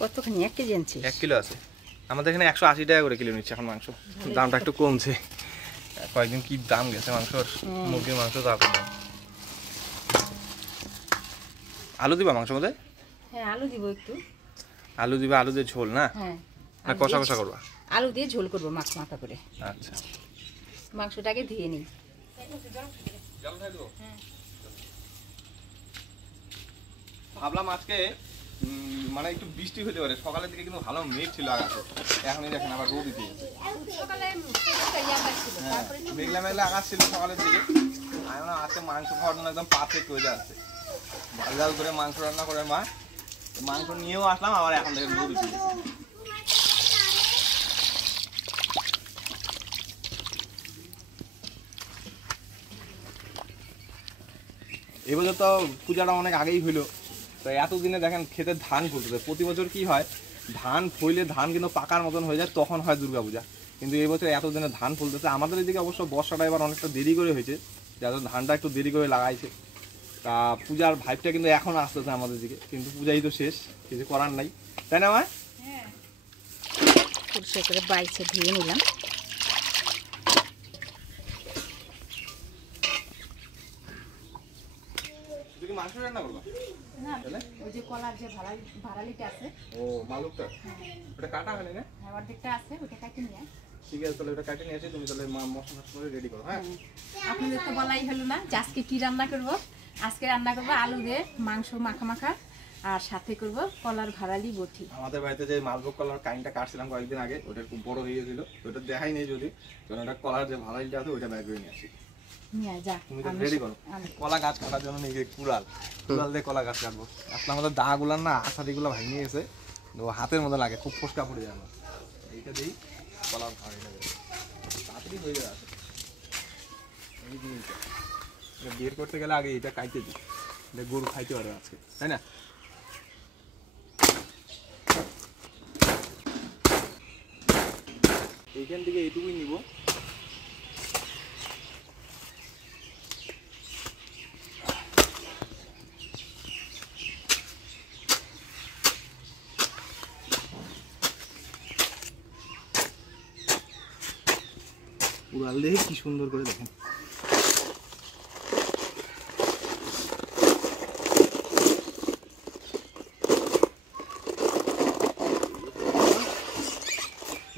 কতখানি 1 কেজি আনছি? 1 কিলো আছে আমাদের এখানে। 180 টাকা করে কিলো নিচ্ছে এখন মাংস। দামটা একটু কমছে, কয়েকদিন কি দাম গেছে মাংসর, মুরগির মাংস তারপর দাম। আলু দিবা মাংসের মধ্যে? হ্যাঁ আলু দিব একটু। আলু দিবা, আলু দিয়ে ঝোল না? হ্যাঁ না কষা কষা করবা? আলু দিয়ে ঝোল করবো মাখা করে। আচ্ছা মাংসটাকে ধুয়ে নিই। ভাবলাম আজকে মানে একটু বৃষ্টি হতে পারে, সকালের দিকে কিন্তু ভালো মেঘ ছিল আকাশে, এখনই দেখেন আবার রোদ দিতে মেঘলা মেঘলা আকাশ ছিল সকালের দিকে। আমি না আজকে মাংস খাওয়ার জন্য একদম পারফেক্ট হয়ে যাচ্ছে, ঝাল ঝাল করে মাংস রান্না করে মা, মাংস নিয়েও আসলাম আবার এখন থেকে রোদ উঠে গেছে। এবছর তো পূজাটা অনেক আগেই হইলো, তো এতদিনে দেখেন ক্ষেতে ধান ফলতেছে। প্রতি বছর কি হয়, ধান ফইলে ধান কিন্তু পাকার মতন হয়ে যায়, তখন হয় দুর্গাপূজা। কিন্তু এবছর এতদিনে ধান ফলতেছে। আমাদের এদিকে অবশ্য বর্ষাটা এবার অনেকটা দেরি করে হয়েছে, যাদের ধানটা একটু দেরি করে লাগাইছে। তা পূজার ভাইবটা কিন্তু এখন আসতেছে আমাদের দিকে, কিন্তু পূজাই তো শেষ, কিছু করার নাই, তাই না মা? হ্যাঁ পরিষ্কার করে বাইছে ধুয়ে নিলাম। মাংস রান্না করবা না ওই যে কলার যে ভাড়ালিটা আছে, ও মালুকটা, ওটা কাটা হয়নি না? হ্যাঁ অর্ধেকটা আছে, ওটা কাটে নিয়ে। ঠিক আছে, তাহলে ওটা কাটে নিয়ে আসি, তুমি তাহলে মশলা করে রেডি করো। হ্যাঁ আপনাদের তো বলাই হলো না যে আজকে কি রান্না করব। আজকে রান্না করবো আলু দিয়ে মাংস মাখা, আর সাথে করব কলার ভাড়ালি বটি। আমাদের বাড়িতে যে মালভোগ কলার কাইনটা কাটছিলাম কয়েকদিন আগে, ওটা খুব বড় হয়ে গেছিল, ওটা দেখাই নেই যদি, কারণ ওটা কলার যে ভাড়ালিটা আছে ওইটা বের করে নিয়ে আসি। তুমি তো রেডি করো। কলা গাছ কাটার জন্য নিজে কুড়াল দিয়ে কলা গাছ কাটবো। আসলে আমাদের দা গুলার না আষাঢ়িগুলো ভেঙে গেছে, হাতের মধ্যে লাগে, খুব ফসকা পড়ে যায় আমার। এইটা দিই কলার ভাড়ালিটা তাড়াতাড়ি হয়ে যাবে। এই জিনিসটা বের করতে গেলে আগে এটা কাটতে দিই, গরু খাইতে পারে আজকে, তাই না? এইখান থেকে এইটুকুই নিব। উড়াল দেখে কি সুন্দর করে দেখেন।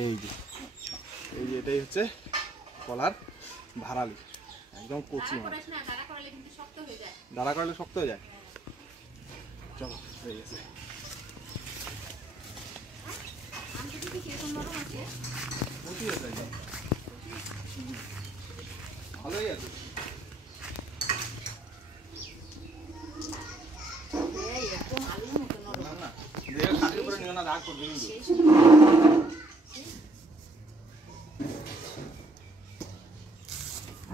এই যে এটাই হচ্ছে কলার ভাড়ালি, একদম কচি মাছ। দাঁড়া করলে শক্ত হয়ে যায়। চলো হয়ে গেছে। ভালোই আছে।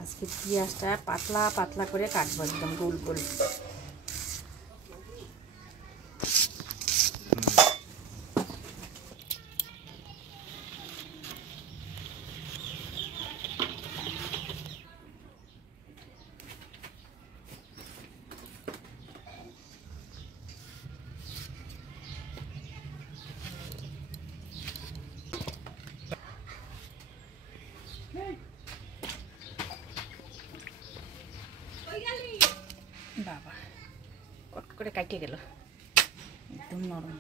আজকে পেঁয়াজটা পাতলা পাতলা করে কাটবো, একদম গোল গোল। বাবা কট করে কাটে গেল, একদম নরম।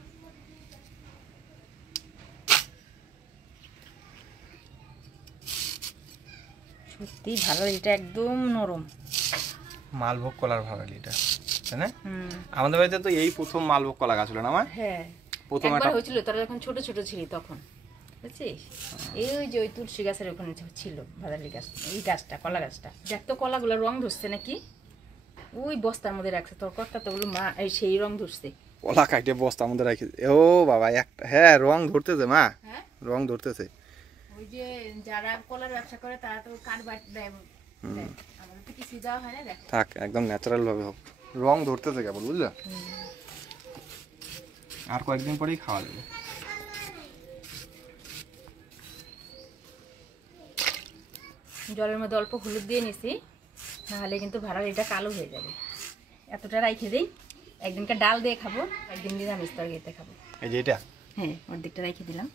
সত্যি ভালো, এটা একদম নরম। মালভোগ কলার ভাড়ালি এটা, তাই না? আমাদের বাড়িতে তো এই প্রথম মালভোগ কলা গাছ হলো না আমার। হ্যাঁ প্রথম একবার হয়েছিল, তোরা যখন ছোট ছোট ছিলি তখন, বুঝছিস? ওই যে ওই তুলসী গাছের ওখানে ছিল ভাড়ালি গাছ, এই গাছটা কলা গাছটা। দেখ তো কলাগুলো রং ধরছে নাকি, ওই বস্তার মধ্যে রাখছে তোর কর্তা, তো বললো মা এই সেই রং ধরছে। কলা কাটে বস্তার মধ্যে রাখি, ও বাবা একটা, হ্যাঁ রং ধরতেছে মা, রং ধরতেছে। ওই যে যারা কলার ব্যবসা করে তারা তো কাঠ বাট দেয়, আমাদের তো কিছু দেওয়া হয় না। দেখ থাক, একদম ন্যাচারাল ভাবে হোক, রং ধরতেছে কেবল, বুঝলে? আর কয়েকদিন পরেই খাওয়া যাবে। জলের মধ্যে অল্প হলুদ দিয়ে নিছি, নাহলে কিন্তু ভাড়ালিটা কালো হয়ে যাবে। এতটা রাইখে দিই, একদিনকে ডাল দিয়ে খাবো, একদিন নিরামিষ তরকারিতে খাবো। এই যে এটা হ্যাঁ অর্ধেকটা রেখে দিলাম।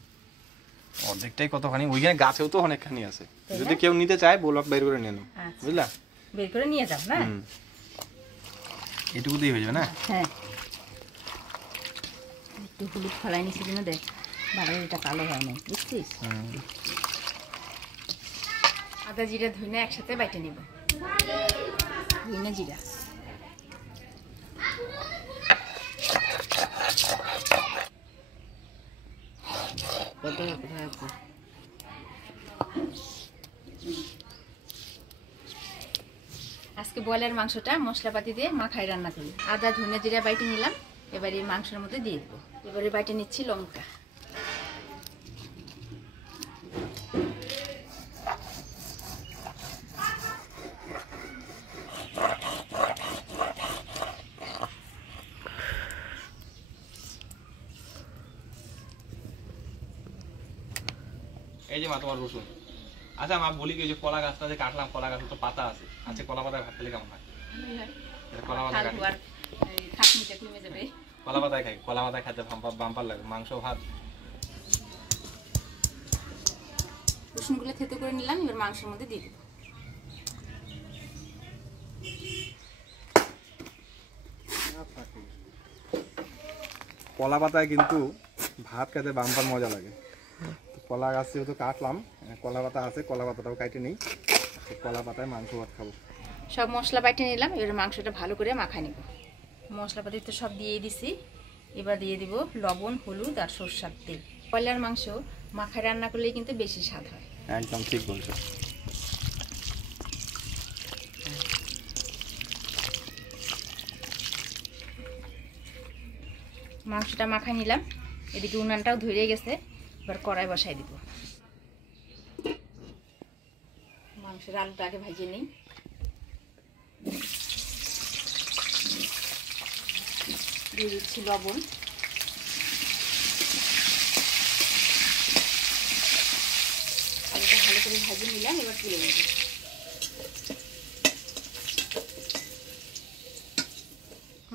অর্ধেকটাই কতখানি, ওইখানে গাছেও তো অনেকখানি আছে, যদি কেউ নিতে চায় ব্লক বের করে নিয়ে নাও। বুঝলা, বের করে নিয়ে যাও না, এটুকু দিয়ে হয়ে যাবে না? হ্যাঁ একটু হলুদ ফলাই নিছি জন্য দেখ বাড়িটা কালো হয় না, বুঝছিস? আদা জিরা ধুইনা একসাথে বাইটে নিব, ধুইনা জিরা আজকে বয়লার মাংসটা মশলাপাতি দিয়ে মাখায় রান্না করি। আদা ধনে জিরা বাইটে নিলাম, এবারে মাংসের মধ্যে দিয়ে দেবো। এবারে বাইটে নিচ্ছি লঙ্কা, এই যে মা তোমার রসুন। আচ্ছা মা বলি কি, যে কলা গাছটা যে কাটলাম, কলা গাছে তো পাতা আছে, আচ্ছা কলা পাতায় ভাত খেলে কেমন হয়? কলা পাতা কাটি, কলা পাতায় খাই, কলা পাতায় খাইতে বাম্পার লাগে, মাংস ভাত। রসুনগুলো থেতো করে নিলাম, এবার মাংসের মধ্যে দিয়ে দেবো। কলা পাতায় কিন্তু ভাত খেতে বাম্পার মজা লাগে। কলা গাছ যেহেতু কাটলাম, কলা পাতা আছে, কলা পাতাটাও কাটে নেই, কলা পাতায় মাংস ভাত খাবো। সব মশলা বাইটে নিলাম, এবার মাংসটা ভালো করে মাখাই নিব। মশলাপাতি তো সব দিয়ে দিছি, এবার দিয়ে দিব লবণ, হলুদ আর সরষের তেল। ব্রয়লার মাংস মাখায় রান্না করলে কিন্তু বেশি স্বাদ হয়। একদম ঠিক বলছো। মাংসটা মাখাই নিলাম, এদিকে উনানটাও ধরে গেছে, এবার কড়াই বসাই দিব। মাংসের আলুটা আগে ভাজিয়ে নিই, দিয়ে দিচ্ছি লবণ, আলুটা ভালো করে ভাজিয়ে নিলাম, এবার তুলে নেব।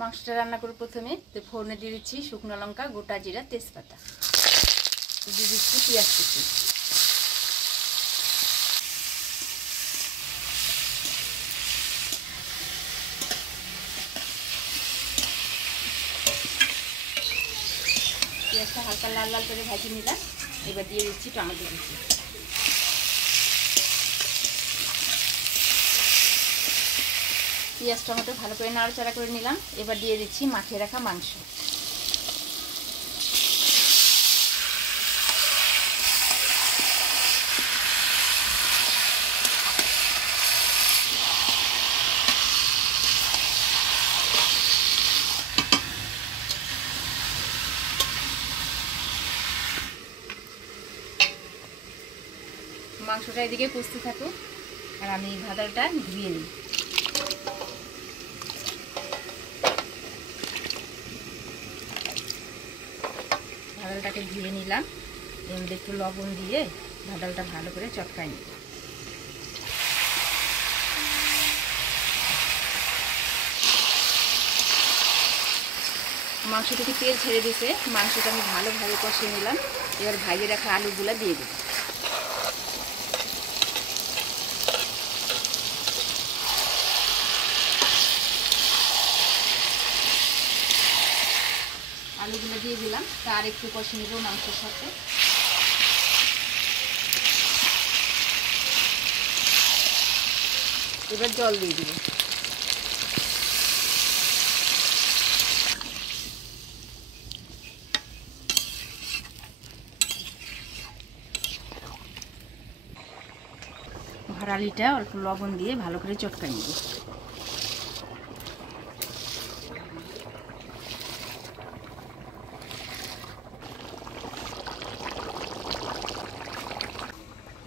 মাংসটা রান্না করে প্রথমে ফোড়নে দিয়ে দিচ্ছি শুকনো লঙ্কা, গোটা জিরা, তেজপাতা, দিয়ে দিচ্ছি পেঁয়াজ কুচি, পেঁয়াজটা হালকা লাল লাল করে ভাজিয়ে নিলাম, এবার দিয়ে দিচ্ছি টমেটো কুচি, পেঁয়াজ টমেটো ভালো করে নাড়াচাড়া করে নিলাম, এবার দিয়ে দিচ্ছি মাখিয়ে রাখা মাংস। মাংসটা এদিকে কষতে থাকুক আর আমি ভাজাটা ধুয়ে নিই। ভাজালটাকে ধুয়ে নিলাম, এর মধ্যে একটু লবণ দিয়ে ভাজালটা ভালো করে চটকাই নিই। মাংস থেকে তেল ছেড়ে দিয়েছে, মাংসটা আমি ভালোভাবে কষিয়ে নিলাম, এবার ভাজে রাখা আলুগুলো দিয়ে দেব। আলুগুলো দিয়ে দিলাম, তার একটু কষে নেব মাংসের সাথে। এবার জল দিয়ে দিব। ভাড়ালিটা অল্প লবণ দিয়ে ভালো করে চটকাই নেব।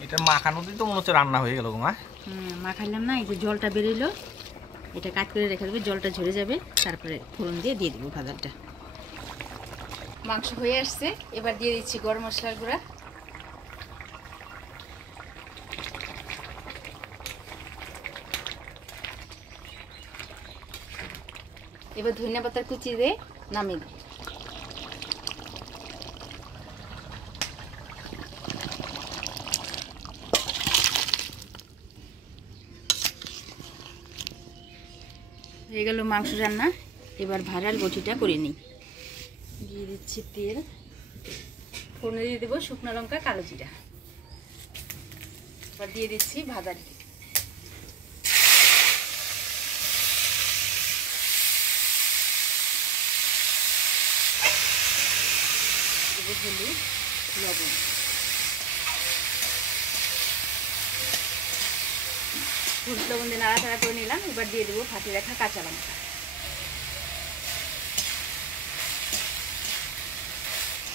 এটা মাখানোতেই তো মনে হচ্ছে রান্না হয়ে গেল গো মা। মাখাইলাম না, এই যে জলটা বেরোলো, এটা কাট করে রেখে দেবে, জলটা ঝরে যাবে, তারপরে ফোড়ন দিয়ে দেবো ভাজাটা। মাংস হয়ে আসছে, এবার দিয়ে দিচ্ছি গরম মশলার গুঁড়া, এবার ধনিয়া পাতার কুচি দিয়ে নামিয়ে দিই। হয়ে গেল মাংস রান্না। এবার ভাড়ার বটিটা করে নিই। দিয়ে দিচ্ছি তেল, ফোড়নে দিয়ে দেবো শুকনো লঙ্কা, কালো জিরা। এবার দিয়ে দিচ্ছি ভাজারি, দেবো হলুদ, লবণ। হলুদ লবণ দিয়ে নাড়াচাড়া করে নিলাম। এবার দিয়ে দেবো ফাটিয়ে রাখা কাঁচা লঙ্কা।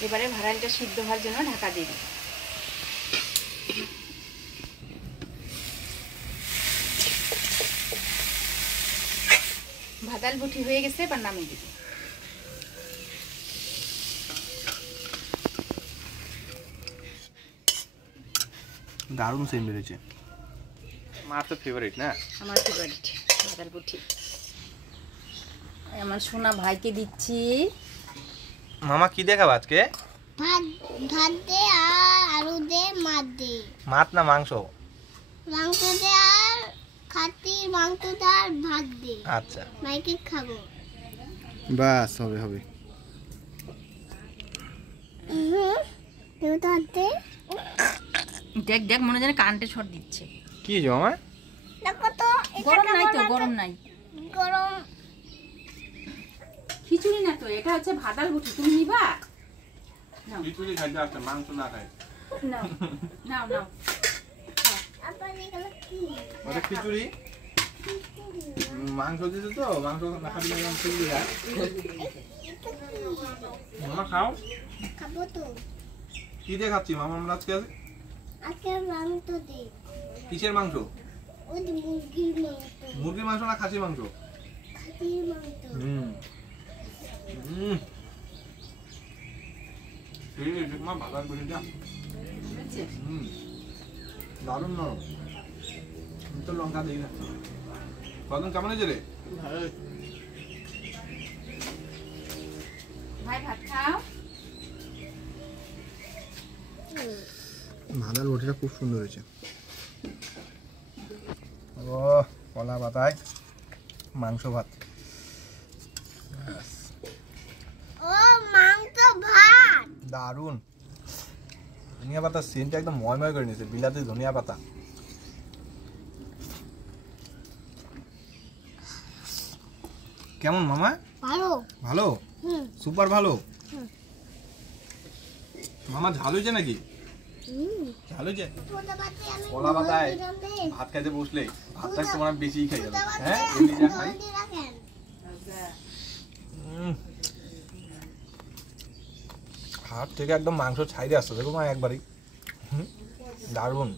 এবারে ভাড়ালটা সিদ্ধ হওয়ার জন্য ঢাকা দিয়ে দিই। ভাতাল বুটি হয়ে গেছে, এবার নামিয়ে দিই। দারুণ সেম বেরিয়েছে। আমার তো ফেভারিট না? আমার ফেভারিট ভাতাল বুটি। আমার সোনা ভাইকে দিচ্ছি। মামা কি দেখাবো আজকে? ভাত দে আর আলু দে, মাছ দে। মাছ না মাংস? মাংস দে আর খাসির মাংস দে আর ভাত দে। আচ্ছা, মাইকে খাবো। বাস হবে হবে। তুই তো দে। দেখ দেখ, মনে যেন কারেন্টে শর্ট দিচ্ছে। কি হয়েছে মামা? দেখো তো, গরম নাই তো, গরম নাই। গরম খিচুড়ি না তো, এটা হচ্ছে ভাতাল বুটি। তুমি নিবা? নাও খিচুড়ি খাইতে আসছে, মাংস না খাই। নাও নাও নাও। আবার এগুলো কি? ওটা খিচুড়ি, মাংস দিতে তো, মাংস না খাবি না খিচুড়ি খায়। মামা খাও। খাবো তো। কি দিয়ে খাচ্ছি মামা আমরা আজকে? আজকে মাংস দে। কিসের মাংস? ওই যে মুরগির মাংস। মুরগির মাংস না খাসির মাংস? খাসির মাংস। ভালো করে যা। দারুণ নরম। আমি তো লঙ্কা দিই না। কদম কেমন হয়েছে রে? ভাই ভাত খাও। ভাজার রুটিটা খুব সুন্দর হয়েছে। ও কলা পাতায় মাংস ভাত। ও মাংস ভাত। দারুণ। ধনিয়া পাতার সেন্টটা একদম ময়ময় করে নিয়েছে, বিলাতি ধনিয়া পাতা। কেমন মামা? ভালো। ভালো? সুপার ভালো। মামা ঝাল হয়েছে নাকি? ঝাল হয়েছে? কলা পাতায় ভাত খাইতে বসলে ভাতটা তোমার বেশি খাই গেল। হ্যাঁ, এমনি যা খাই। হাত থেকে একদম মাংস ছাইরে আসছে, দেখো মা একবারই। দারুণ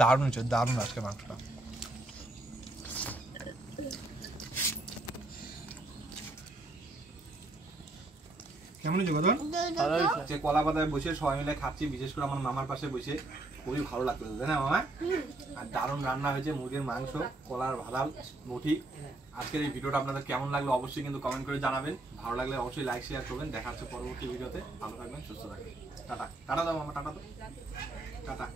দারুণ হচ্ছে, দারুণ আজকে মাংসটা। কেমন হয়েছে গদন? আজকে কলা পাতায় বসে সবাই মিলে খাচ্ছি, বিশেষ করে আমার মামার পাশে বসে খুবই ভালো লাগতেছে, তাই না মামা? আর দারুণ রান্না হয়েছে, মুরগির মাংস, কলার ভাতাল বটি। আজকের এই ভিডিওটা আপনাদের কেমন লাগলো অবশ্যই কিন্তু কমেন্ট করে জানাবেন। ভালো লাগলে অবশ্যই লাইক শেয়ার করবেন। দেখা হচ্ছে পরবর্তী ভিডিওতে। ভালো থাকবেন, সুস্থ থাকবেন। টাটা টাটা দাও মামা, টাটা দাও, টাটা।